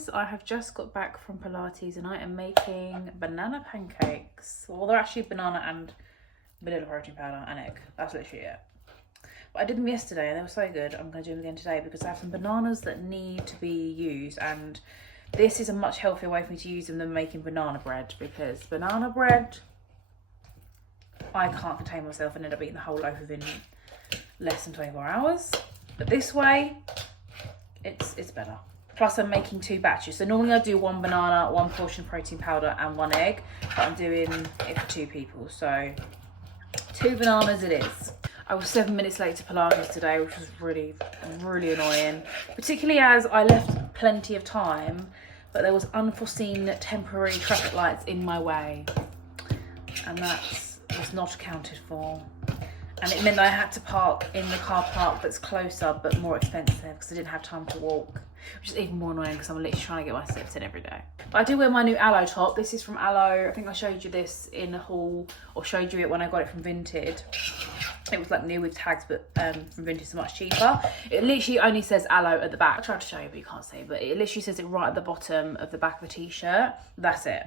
guys, I have just got back from Pilates and I am making banana pancakes. Well, they're actually banana and vanilla protein powder and egg. That's literally it. But I did them yesterday and they were so good. I'm going to do them again today because I have some bananas that need to be used, and this is a much healthier way for me to use them than making banana bread, because banana bread, I can't contain myself and end up eating the whole loaf within less than 24 hours. But this way, it's better. Plus I'm making 2 batches. So normally I do 1 banana, 1 portion of protein powder and 1 egg, but I'm doing it for 2 people. So 2 bananas it is. I was 7 minutes late to Pilates today, which was really, really annoying. Particularly as I left plenty of time, but there was unforeseen temporary traffic lights in my way. And that was not accounted for. And it meant I had to park in the car park that's closer but more expensive because I didn't have time to walk, which is even more annoying because I'm literally trying to get my steps in every day. But I do wear my new Aloe top. This is from Aloe. I think I showed you this in a haul, or showed you it when I got it from Vinted. It was like new with tags, but from Vinted it's much cheaper. It literally only says Aloe at the back. I tried to show you but you can't see, but it literally says it right at the bottom of the back of the t-shirt. That's it.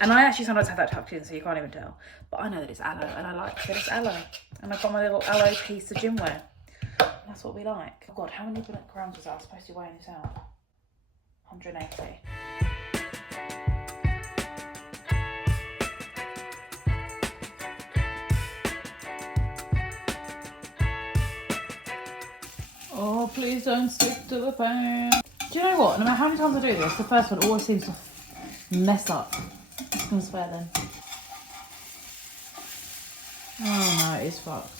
And I actually sometimes have that tucked in so you can't even tell. But I know that it's Aloe and I like that it's Aloe. And I've got my little Aloe piece of gym wear. That's what we like. Oh God, how many grams was that? I was supposed to be weighing this out. 180. Oh, please don't stick to the pan. Do you know what? No matter how many times I do this, the first one always seems to mess up. It's fair then. Oh no, it is fucked.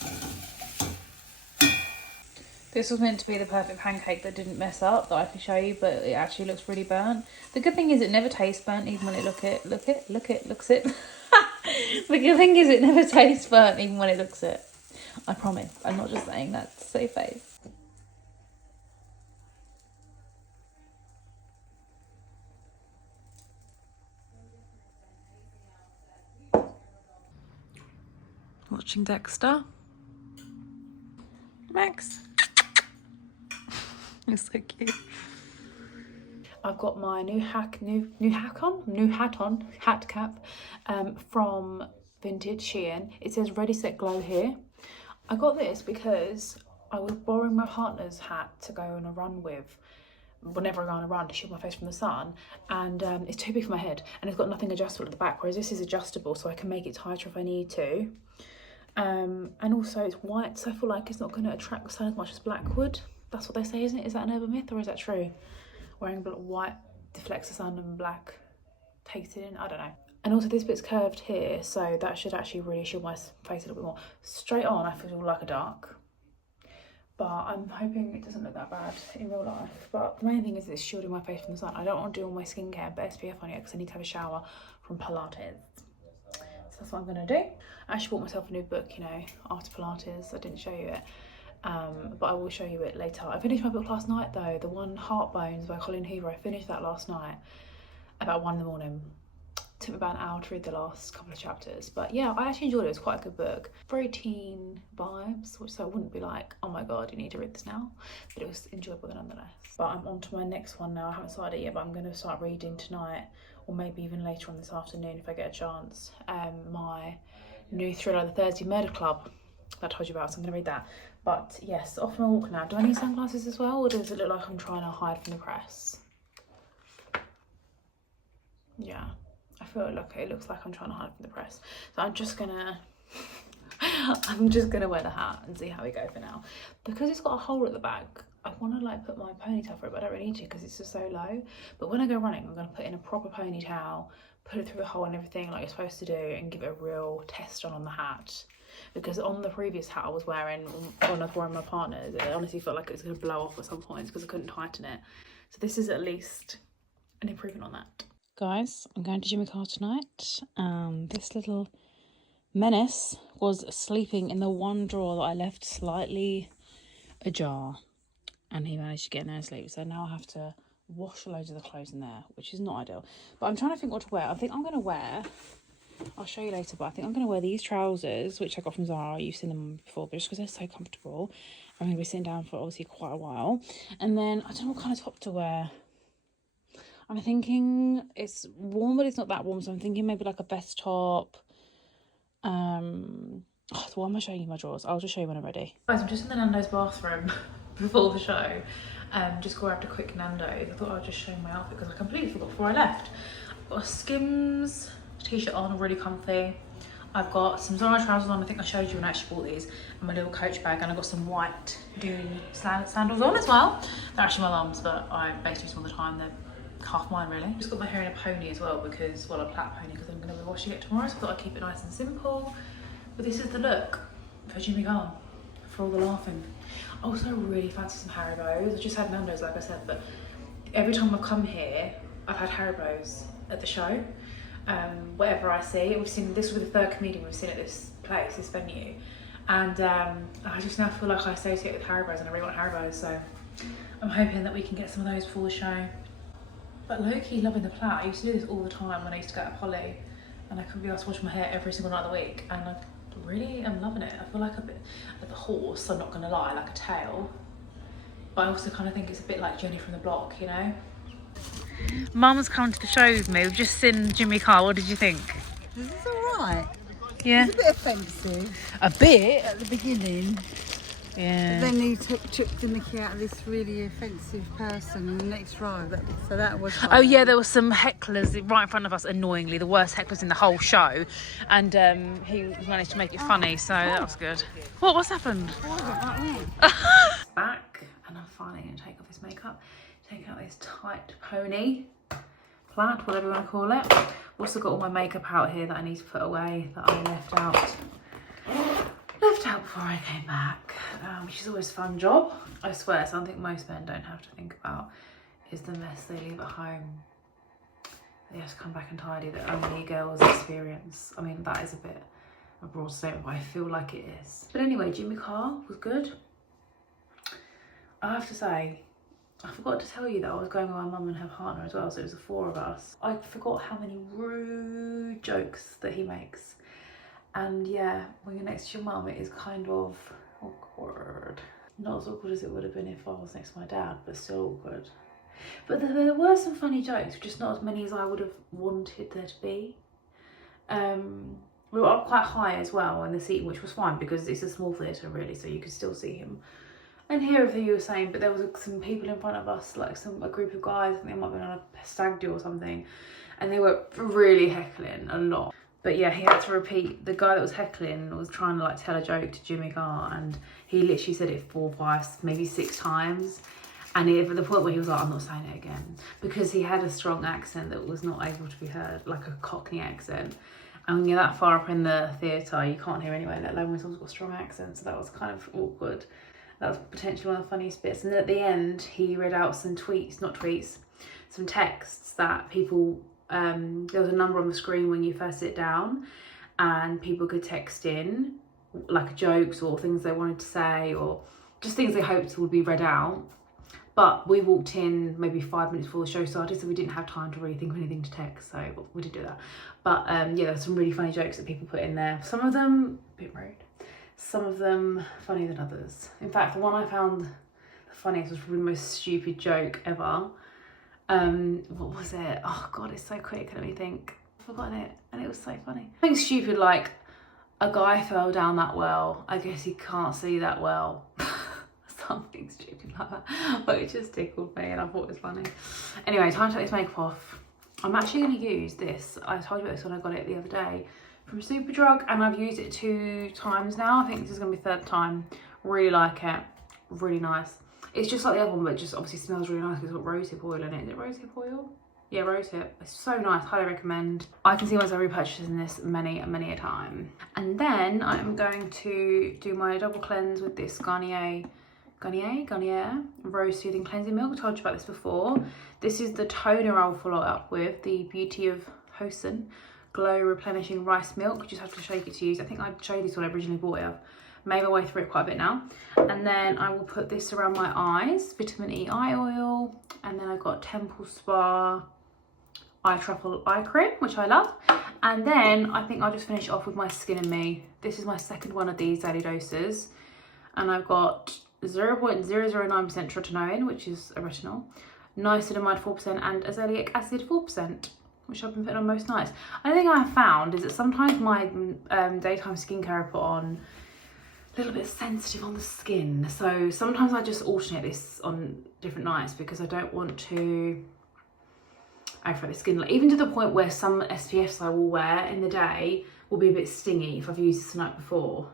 This was meant to be the perfect pancake that didn't mess up, that I can show you, but it actually looks really burnt. The good thing is it never tastes burnt even when it looks it. The good thing is it never tastes burnt even when it looks it. I promise. I'm not just saying that to save face. Watching Dexter. Max. You're so cute. I've got my new hat cap from Vintage Shein. It says Ready Set Glow here. I got this because I was borrowing my partner's hat to go on a run with. Whenever I go on a run to shield my face from the sun, and it's too big for my head, and it's got nothing adjustable at the back, whereas this is adjustable so I can make it tighter if I need to. And also it's white, so I feel like it's not going to attract the sun as much as black would. That's what they say, isn't it? Is that an urban myth or is that true? Wearing white deflects the sun and black takes it in? I don't know. And also this bit's curved here, so that should actually really shield my face a little bit more. Straight on I feel like a dark, but I'm hoping it doesn't look that bad in real life. But the main thing is it's shielding my face from the sun. I don't want to do all my skincare but SPF on it because I need to have a shower from Pilates. So that's what I'm going to do. I actually bought myself a new book, you know, after Pilates. I didn't show you it, but I will show you it later. I finished my book last night though, the one Heartbones by Colin Hoover. I finished that last night about 1 in the morning. Took me about an hour to read the last couple of chapters, but yeah, I actually enjoyed it. It was quite a good book. Very teen vibes, which so I wouldn't be like, oh my God, you need to read this now, but it was enjoyable nonetheless. But I'm on to my next one now. I haven't started it yet, but I'm going to start reading tonight, or maybe even later on this afternoon if I get a chance. My new thriller, The Thursday Murder Club, that I told you about, so I'm going to read that. But yes, off my walk now. Do I need sunglasses as well, or does it look like I'm trying to hide from the press? Yeah, I feel like it looks like I'm trying to hide from the press. So I'm just gonna wear the hat and see how we go for now. Because it's got a hole at the back, I want to like put my ponytail for it, but I don't really need to because it's just so low. But when I go running, I'm going to put in a proper ponytail, put it through the hole and everything like you're supposed to do, and give it a real test on the hat. Because on the previous hat I was wearing, when I was wearing my partner's, it honestly felt like it was going to blow off at some points because I couldn't tighten it. So this is at least an improvement on that. Guys, I'm going to Jimmy Carr tonight. This little menace was sleeping in the one drawer that I left slightly ajar, and he managed to get no sleep. So now I have to wash loads of the clothes in there, which is not ideal. But I'm trying to think what to wear. I think I'm going to wear, I'll show you later, but I think I'm going to wear these trousers, which I got from Zara. You've seen them before, but just because they're so comfortable. I'm going to be sitting down for obviously quite a while. And then I don't know what kind of top to wear. I'm thinking it's warm, but it's not that warm. So I'm thinking maybe like a vest top. Oh, why am I showing you my drawers? I'll just show you when I'm ready. Guys, I'm just in the Nando's bathroom before the show. Just grabbed a quick Nando's. I thought I would just show you my outfit because I completely forgot before I left. I've got a Skims t-shirt on, really comfy. I've got some Zara trousers on. I think I showed you when I actually bought these. And my little Coach bag, and I've got some white Dune sandals on as well. They're actually my mum's, but I basically use them all the time. They're half mine really. Just got my hair in a pony as well because, well, a plait pony because I'm going to be washing it tomorrow. So I thought I'd keep it nice and simple. But this is the look for Jimmy Carr, for all the laughing. I also really fancy some Haribos. I just had Nando's, like I said, but every time I've come here, I've had Haribos at the show. Whatever I see, we've seen, this will be the third comedian we've seen at this place, this venue. And I just now feel like I associate with Haribos and I really want Haribos, so I'm hoping that we can get some of those before the show. But low-key loving the plait. I used to do this all the time when I used to go to Polly, and I could be asked to wash my hair every single night of the week, and I really am loving it. I feel like a bit like a horse, I'm not gonna lie, like a tail. But I also kind of think it's a bit like Jenny from the block, you know? Mum's come to the show with me. We've just seen Jimmy Carr. What did you think? This is alright. Yeah. It's a bit offensive. A bit? At the beginning. Yeah. But then he took the mickey out of this really offensive person in the next row. So that was fun. Oh yeah, there were some hecklers right in front of us, annoyingly, the worst hecklers in the whole show. And he managed to make it funny, so that was good. What's happened? Back, and I'm finally going to take off this makeup. Take out this tight pony, plait, whatever you want to call it. Also got all my makeup out here that I need to put away, that I left out before I came back, which is always a fun job. I swear, something most men don't have to think about is the mess they leave at home. They have to come back and tidy, that only girls experience. I mean, that is a bit of a broad statement, but I feel like it is. But anyway, Jimmy Carr was good. I have to say, I forgot to tell you that I was going with my mum and her partner as well, so it was the four of us. I forgot how many rude jokes that he makes. And yeah, when you're next to your mum, it is kind of awkward. Not as awkward as it would have been if I was next to my dad, but still awkward. But there were some funny jokes, just not as many as I would have wanted there to be. We were up quite high as well in the seating, which was fine because it's a small theatre really, so you could still see him and hear everything you were saying. But there was some people in front of us, like a group of guys, I think they might have been on a stag do or something, and they were really heckling a lot. But yeah, he had to repeat, the guy that was heckling was trying to like tell a joke to Jimmy Carr, and he literally said it 4, 5, maybe 6 times. And at the point where he was like, I'm not saying it again, because he had a strong accent that was not able to be heard, like a Cockney accent. And when you're that far up in the theatre, you can't hear anyway, let alone when someone's got a strong accent. So that was kind of awkward. That was potentially one of the funniest bits. And then at the end, he read out some some texts that people, there was a number on the screen when you first sit down, and people could text in like jokes or things they wanted to say, or just things they hoped would be read out. But we walked in maybe 5 minutes before the show started, so we didn't have time to really think of anything to text, so we didn't do that. But yeah, there were some really funny jokes that people put in there. Some of them a bit rude, some of them funnier than others. In fact, the one I found the funniest was probably the most stupid joke ever. What was it? Oh god, it's so quick, let me think. I've forgotten it, and it was so funny. Something stupid like, a guy fell down that well, I guess he can't see that well. Something stupid like that, but it just tickled me and I thought it was funny. Anyway, time to take this makeup off. I'm actually going to use this. I told you about this when I got it the other day from Superdrug, and I've used it 2 times now. I think this is going to be 3rd time. Really like it. Really nice. It's just like the other one, but it just obviously smells really nice because it's got rosehip oil in it. Is it rosehip oil? Yeah, rosehip. It's so nice. Highly recommend. I can see myself repurchasing this many a time. And then I'm going to do my double cleanse with this Garnier Rose Soothing Cleansing Milk. I told you about this before. This is the toner I'll follow up with, the Beauty of Hosen Glow Replenishing Rice Milk. You just have to shake it to use. I think I showed this when I originally bought it. I've made my way through it quite a bit now. And then I will put this around my eyes, Vitamin E Eye Oil. And then I've got Temple Spa Eye Truffle Eye Cream, which I love. And then I think I'll just finish off with my Skin&Me. This is my 2nd one of these daily doses. And I've got 0.009% tretinoin, which is a retinol, niacinamide 4% and azelaic acid 4%, which I've been putting on most nights. Another thing I have found is that sometimes my daytime skincare I put on a little bit sensitive on the skin, so sometimes I just alternate this on different nights because I don't want to aggravate the skin. Like, even to the point where some SPFs I will wear in the day will be a bit stingy if I've used this the night before,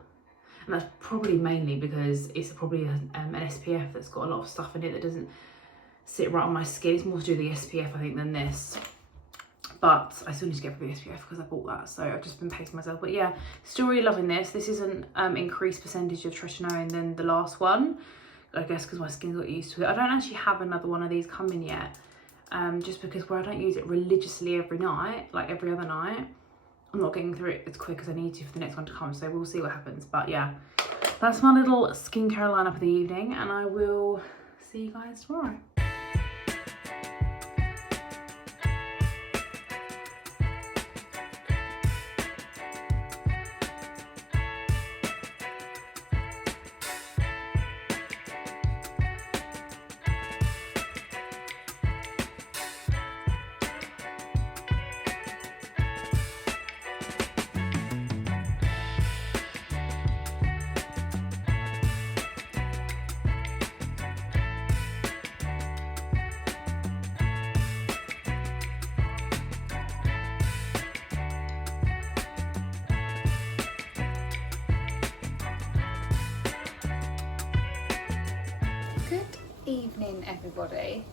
and that's probably mainly because it's probably an SPF that's got a lot of stuff in it that doesn't sit right on my skin. It's more to do with the SPF I think than this, but I still need to get rid of the SPF because I bought that, so I've just been pacing myself. But yeah, still really loving this. This is an increased percentage of tretinoin than the last one, I guess because my skin got used to it. I don't actually have another one of these coming yet, just because where I don't use it religiously every night, like every other night, I'm not getting through it as quick as I need to for the next one to come, so we'll see what happens. But yeah, that's my little skincare lineup of the evening, and I will see you guys tomorrow. Evening, everybody.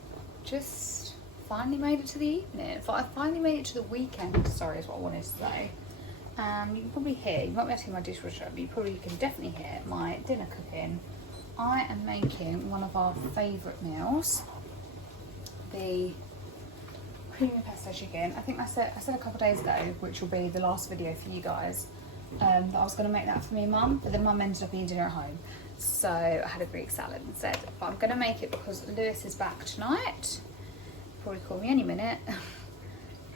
Just finally made it to the evening. I finally made it to the weekend, sorry, is what I wanted to say. You can probably hear, you might be able to hear my dishwasher, but you probably can definitely hear my dinner cooking. I am making one of our favourite meals, the creamy pesto chicken. I think I said a couple of days ago, which will be the last video for you guys, that I was going to make that for me and Mum, but then Mum ended up eating dinner at home. So I had a Greek salad instead, but I'm going to make it because Lewis is back tonight. Probably call me any minute.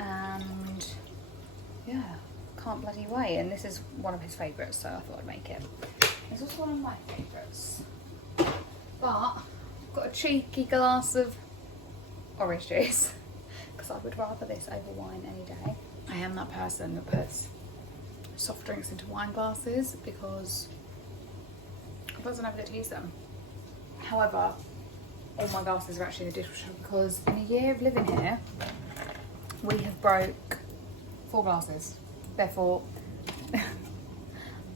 And yeah, can't bloody wait. And this is one of his favourites, so I thought I'd make it. It's also one of my favourites. But I've got a cheeky glass of orange juice because I would rather this over wine any day. I am that person that puts soft drinks into wine glasses because I wasn't able to use them. However, all my glasses are actually in the dishwasher because in a year of living here, we have broke 4 glasses. Therefore,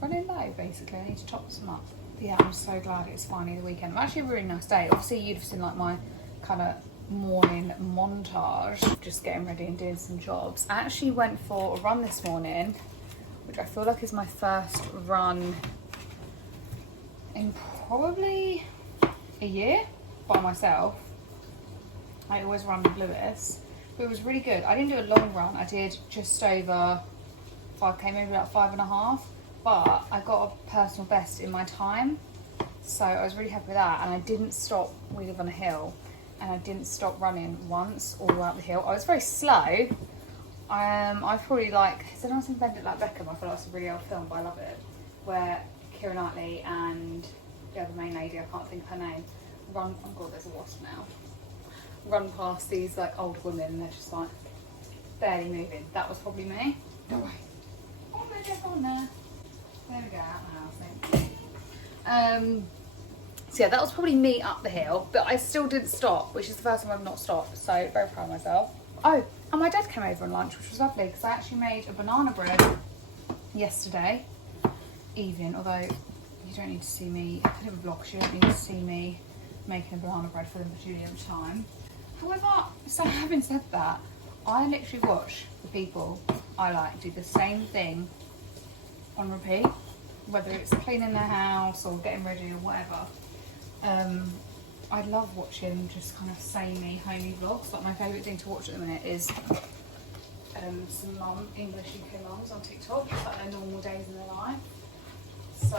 running low basically. I need to top some up. But yeah, I'm so glad it's finally the weekend. It's actually a really nice day. Obviously, you'd have seen like my kind of morning montage, just getting ready and doing some jobs. I actually went for a run this morning, which I feel like is my first run in probably a year by myself. I always run with Lewis, but it was really good. I didn't do a long run. I did just over 5k, maybe about 5.5, but I got a personal best in my time, so I was really happy with that. And I didn't stop. We live on a hill, and I didn't stop running once all the way up the hill. I was very slow. I probably like, has anyone seen Bend It Like Beckham? I feel like it's a really old film, but I love it, where Keira Knightley and the other main lady, I can't think of her name, run, oh god, there's a wasp now, run past these like old women and they're just like barely moving. That was probably me. Don't worry. Oh, there's on there. There we go, out of the house, I think. So yeah, that was probably me up the hill, but I still didn't stop, which is the first time I've not stopped, so very proud of myself. Oh, and my dad came over on lunch, which was lovely, because I actually made a banana bread yesterday evening, although you don't need to see me, I could have a vlog, so you don't need to see me making a banana bread for them for Julie every time. However, so having said that, I literally watch the people I like do the same thing on repeat, whether it's cleaning their house or getting ready or whatever. I love watching just kind of samey, homey vlogs. Like my favourite thing to watch at the minute is some English UK mums on TikTok, just like their normal days in their life. So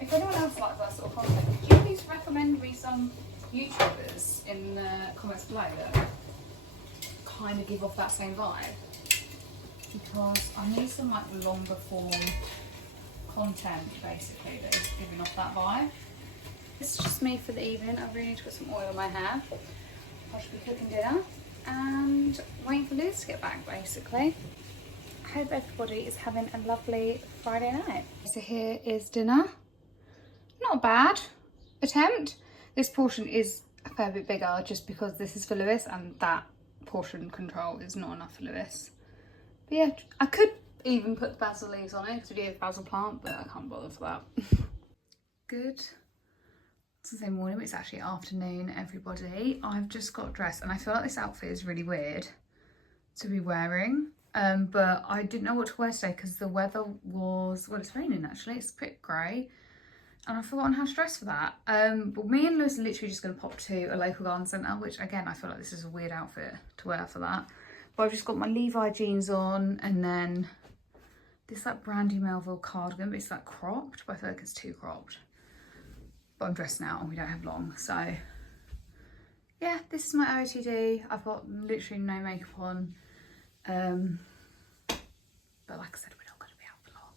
if anyone else likes that sort of content, could you please recommend me some YouTubers in the comments below that kind of give off that same vibe? Because I need some like longer form content basically that is giving off that vibe. This is just me for the evening. I really need to put some oil on my hair. I should be cooking dinner and waiting for Liz to get back, basically. I hope everybody is having a lovely Friday night. So here is dinner. Not a bad attempt. This portion is a fair bit bigger just because this is for Lewis and that portion control is not enough for Lewis. But yeah, I could even put the basil leaves on it because we do have a basil plant, but I can't bother for that. Good Sunday morning, but it's actually afternoon, everybody. I've just got dressed and I feel like this outfit is really weird to be wearing. But I didn't know what to wear today because the weather was, well, it's raining actually, it's a bit grey. And I've forgotten how to dress for that. But me and Lewis are literally just going to pop to a local garden centre, which again, I feel like this is a weird outfit to wear for that. But I've just got my Levi jeans on and then this like Brandy Melville cardigan, but it's like cropped, but I feel like it's too cropped. But I'm dressed now and we don't have long, so yeah, this is my OOTD. I've got literally no makeup on, but like I said, we're not going to be out for long.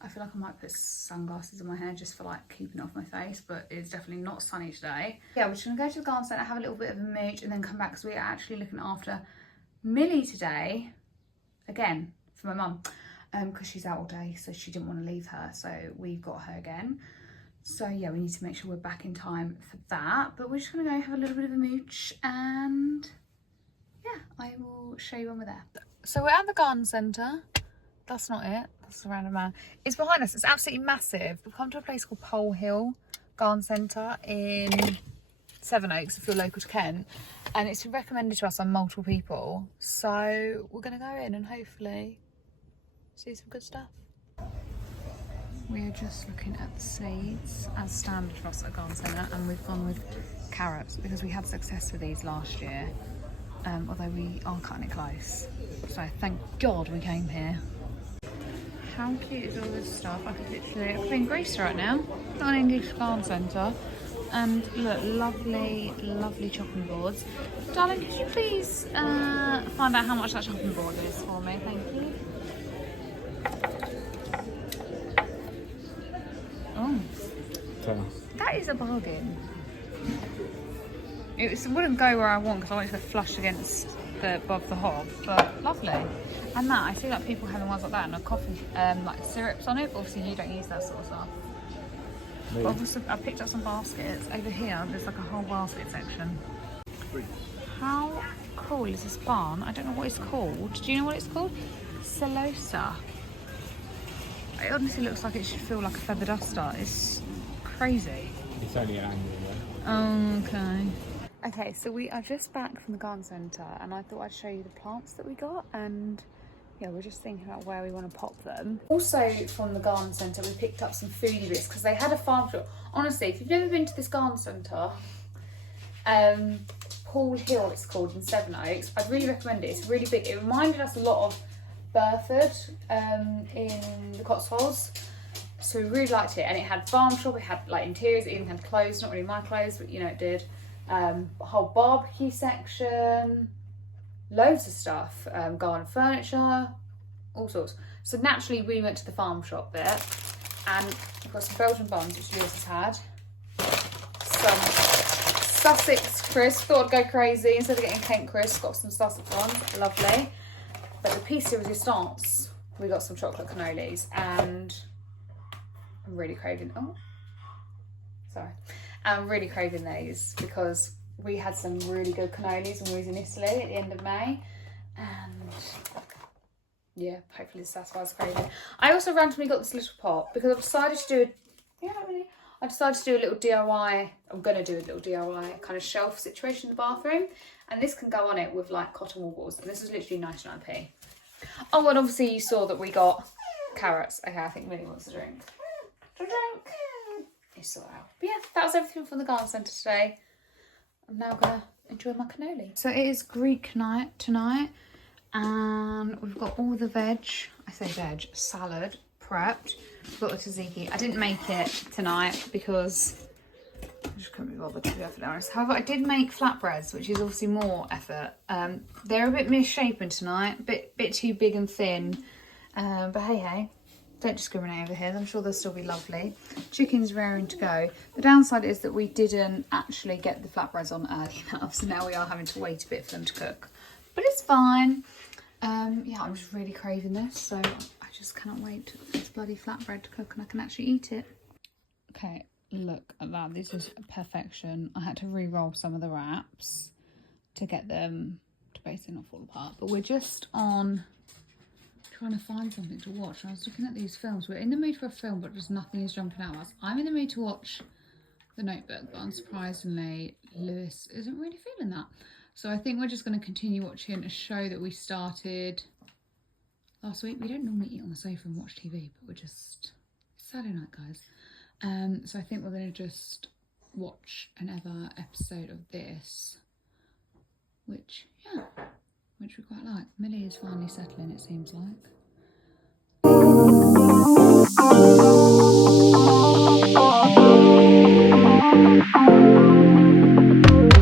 I feel like I might put sunglasses on my hair just for like keeping off my face, but it's definitely not sunny today. Yeah, we're just going to go to the garden centre, have a little bit of a mooch and then come back because we are actually looking after Millie today, again, for my mum, because she's out all day, so she didn't want to leave her, so we've got her again. So yeah, we need to make sure we're back in time for that, but we're just gonna go have a little bit of a mooch and yeah, I will show you when we're there. So we're at the garden centre. That's not it, that's the random man. It's behind us, it's absolutely massive. We've come to a place called Pole Hill Garden Centre in Sevenoaks, if you're local to Kent, and it's been recommended to us by multiple people. So we're gonna go in and hopefully see some good stuff. We are just looking at the seeds as standard for us at a garden centre, and we've gone with carrots because we had success with these last year, although we are cutting it close. So thank God we came here. How cute is all this stuff? I could literally, I'm in Greece right now, not an English garden centre. And look, lovely, lovely chopping boards. Darling, could you please find out how much that chopping board is for me? Thank you. Oh, that is a bargain. It wouldn't go where I want because I want it to go flush against the above the hob, but lovely. And that, I see like people having ones like that and a coffee, like syrups on it, but obviously you don't use that sort of stuff. But obviously I picked up some baskets. Over here, there's like a whole basket section. How cool is this barn? I don't know what it's called. Do you know what it's called? Celosa. It honestly looks like it should feel like a feather duster. It's crazy. It's only an angle, though. Oh, okay. Okay, so we are just back from the garden centre and I thought I'd show you the plants that we got, and yeah, we're just thinking about where we want to pop them. Also from the garden centre, we picked up some foodie bits because they had a farm shop. Honestly, if you've never been to this garden centre, Paul Hill it's called in Sevenoaks, I'd really recommend it. It's really big. It reminded us a lot of Burford in the Cotswolds, so we really liked it. And it had farm shop, it had like interiors, it even had clothes, not really my clothes, but you know it did. A whole barbecue section, loads of stuff, garden furniture, all sorts. So naturally we went to the farm shop bit, and we've got some Belgian buns which Lewis has had, some Sussex crisps, thought I'd go crazy, instead of getting Kent crisps, got some Sussex ones, lovely. But the piece de resistance, we got some chocolate cannolis, and I'm really craving, I'm really craving these because we had some really good cannolis when we was in Italy at the end of May, and yeah, hopefully this satisfies craving. I also randomly got this little pot because I've decided to do I decided to do a little DIY, I'm going to do a little DIY kind of shelf situation in the bathroom, and this can go on it with like cotton wool balls, and this is literally 99p. Oh, and obviously you saw that we got carrots. Okay, I think Millie wants a drink. You saw out. But yeah, that was everything from the garden centre today. I'm now going to enjoy my cannoli. So it is Greek night tonight, and we've got all the veg, I say veg, salad prepped. We've got the tzatziki. I didn't make it tonight because I just couldn't be bothered, to be perfectly honest. However, I did make flatbreads, which is obviously more effort. They're a bit misshapen tonight, bit too big and thin, but hey, Don't discriminate over here. I'm sure they'll still be lovely. Chicken's raring to go. The downside is that we didn't actually get the flatbreads on early enough, so now we are having to wait a bit for them to cook. But it's fine. Yeah, I'm just really craving this, so I just cannot wait for this bloody flatbread to cook and I can actually eat it. Okay, look at that. This is perfection. I had to re-roll some of the wraps to get them to basically not fall apart. But we're just on trying to find something to watch. I was looking at these films. We're in the mood for a film, but just nothing is jumping out at us. I'm in the mood to watch The Notebook, but unsurprisingly, Lewis isn't really feeling that. So I think we're just going to continue watching a show that we started last week. We don't normally eat on the sofa and watch TV, but we're just... It's Saturday night, guys. So I think we're going to just watch another episode of this, which we quite like. Millie is finally settling, it seems like.